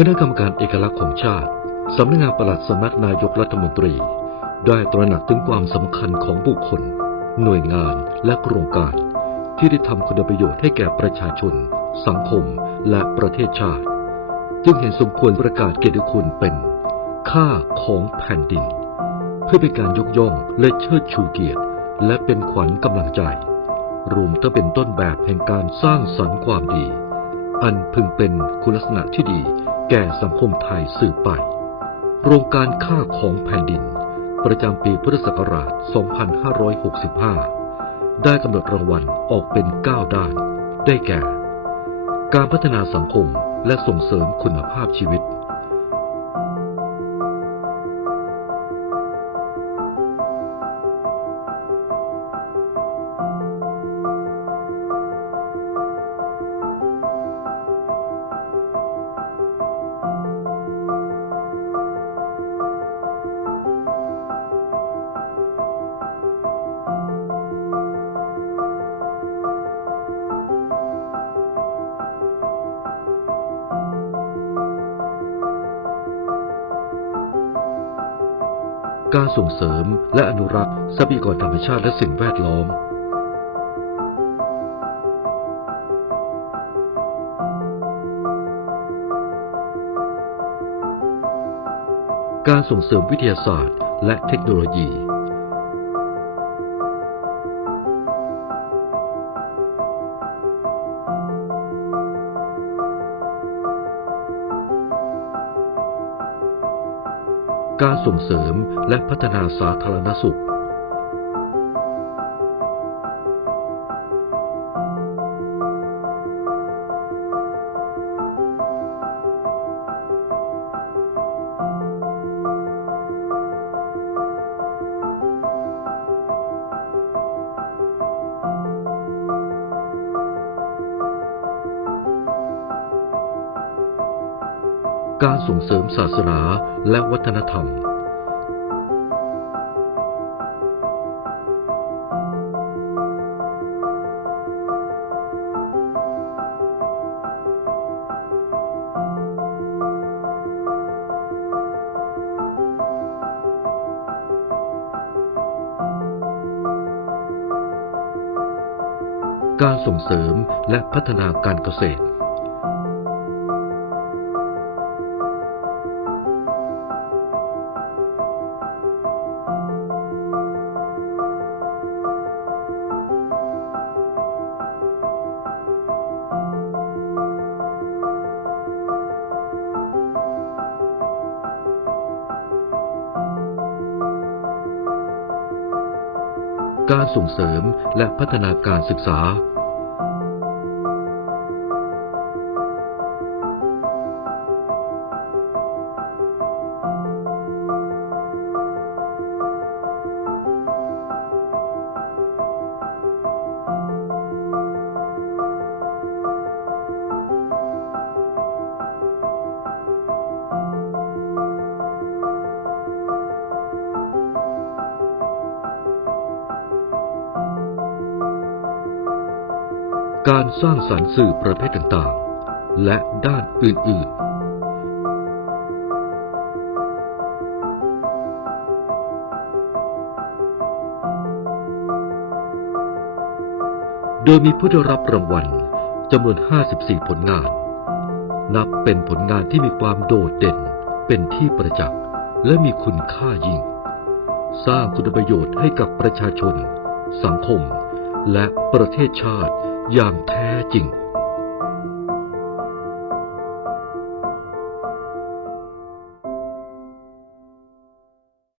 คณะกรรมการเอกลักษณ์ของชาติสำนักงานปลัดสำนักนายกรัฐมนตรี ได้ตระหนักถึงความสำคัญของบุคคล หน่วยงานและโครงการ ที่ได้ทำคุณประโยชน์ให้แก่ประชาชน สังคมและประเทศชาติ จึงเห็นสมควรประกาศเกียรติคุณเป็น ค่าของแผ่นดิน เพื่อเป็นการยกย่องและเชิดชูเกียรติ และเป็นขวัญกำลังใจ รวมทั้งเป็นต้นแบบแห่งการสร้างสรรค์ความดี อันพึงเป็นคุณลักษณะที่ดี แก่สังคมไทยสืบไป โครงการค่าของแผ่นดิน ประจำปีพุทธศักราช 2565 ได้กำหนดรางวัลออกเป็น 9 ด้าน ได้แก่ การพัฒนาสังคมและส่งเสริมคุณภาพชีวิต การส่งเสริมและอนุรักษ์ทรัพยากรธรรมชาติและสิ่งแวดล้อม การส่งเสริมวิทยาศาสตร์ และเทคโนโลยี การส่งเสริมและพัฒนาสาธารณสุข การส่งเสริมศาสนาและวัฒนธรรม การส่งเสริมและพัฒนาการเกษตร การส่งเสริมและพัฒนาการศึกษา การสร้างสรรค์สื่อประเภทต่างๆ และด้านอื่นๆโดยมีผู้ได้รับรางวัลจำนวน 54 ผลงาน นับเป็นผลงานที่มีความโดดเด่น เป็นที่ประจักษ์และมีคุณค่ายิ่ง สร้างคุณประโยชน์ให้กับประชาชน สังคม และประเทศชาติ อย่างแท้จริง